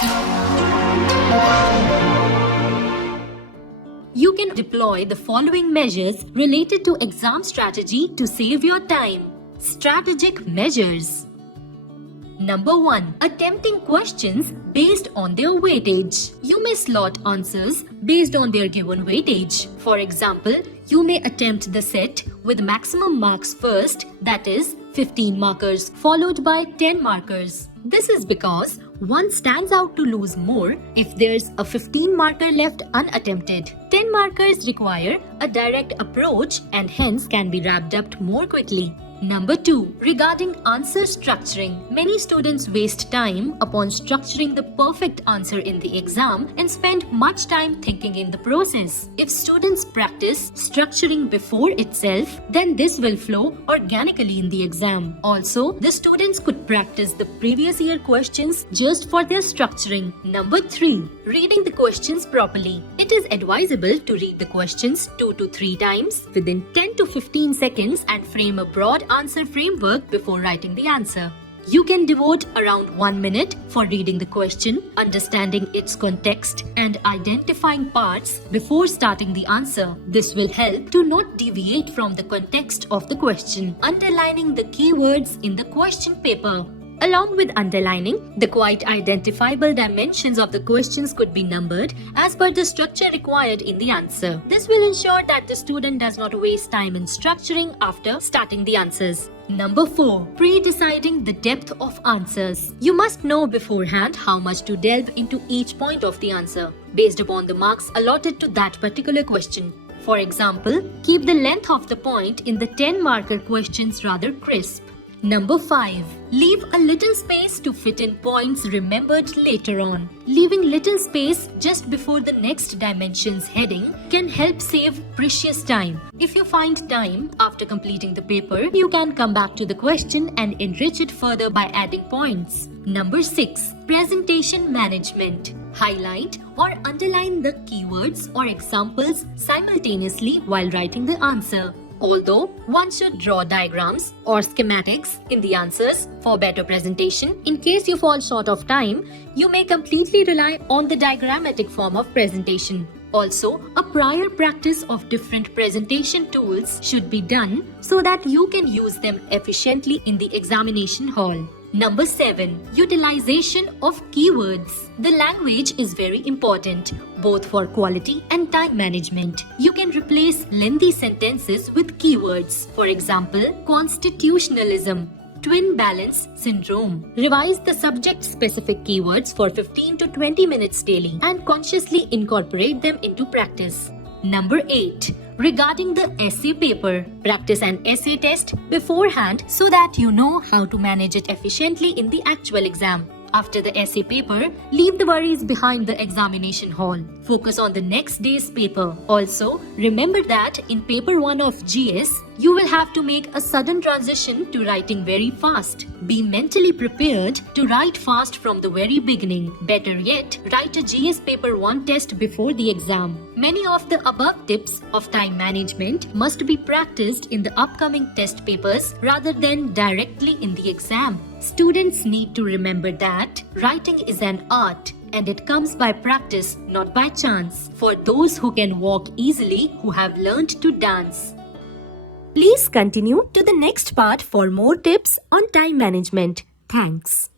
You can deploy the following measures related to exam strategy to save your time. Strategic measures. Number 1. Attempting questions based on their weightage. You may slot answers based on their given weightage. For example, you may attempt the set with maximum marks first, that is 15 markers, followed by 10 markers. This is because one stands out to lose more if there's a 15 marker left unattempted. 10 markers require a direct approach and hence can be wrapped up more quickly. Number 2. Regarding answer structuring. Many students waste time upon structuring the perfect answer in the exam and spend much time thinking in the process. If students practice structuring before itself, then this will flow organically in the exam. Also, the students could practice the previous year questions just for their structuring. Number 3. Reading the questions properly. It is advisable to read the questions 2 to 3 times within 10 to 15 seconds and frame a broad answer framework before writing the answer. You can devote around 1 minute for reading the question, understanding its context, and identifying parts before starting the answer. This will help to not deviate from the context of the question. Underlining the keywords in the question paper. Along with underlining, the quite identifiable dimensions of the questions could be numbered as per the structure required in the answer. This will ensure that the student does not waste time in structuring after starting the answers. Number 4. Pre-deciding the depth of answers. You must know beforehand how much to delve into each point of the answer based upon the marks allotted to that particular question. For example, keep the length of the point in the 10-marker questions rather crisp. Number 5. Leave a little space to fit in points remembered later on. Leaving little space just before the next dimensions heading can help save precious time. If you find time after completing the paper, you can come back to the question and enrich it further by adding points. Number 6. Presentation management. Highlight or underline the keywords or examples simultaneously while writing the answer. Although one should draw diagrams or schematics in the answers for better presentation, in case you fall short of time, you may completely rely on the diagrammatic form of presentation. Also, a prior practice of different presentation tools should be done so that you can use them efficiently in the examination hall. Number 7. Utilization of keywords. The language is very important, both for quality and time management. You can replace lengthy sentences with keywords. For example, constitutionalism, twin balance syndrome. Revise the subject-specific keywords for 15 to 20 minutes daily and consciously incorporate them into practice. Number 8. Regarding the essay paper, practice an essay test beforehand so that you know how to manage it efficiently in the actual exam. After the essay paper, leave the worries behind the examination hall. Focus on the next day's paper. Also, remember that in paper 1 of GS, you will have to make a sudden transition to writing very fast. Be mentally prepared to write fast from the very beginning. Better yet, write a GS paper 1 test before the exam. Many of the above tips of time management must be practiced in the upcoming test papers rather than directly in the exam. Students need to remember that writing is an art and it comes by practice, not by chance. For those who can walk easily, who have learned to dance. Please continue to the next part for more tips on time management. Thanks.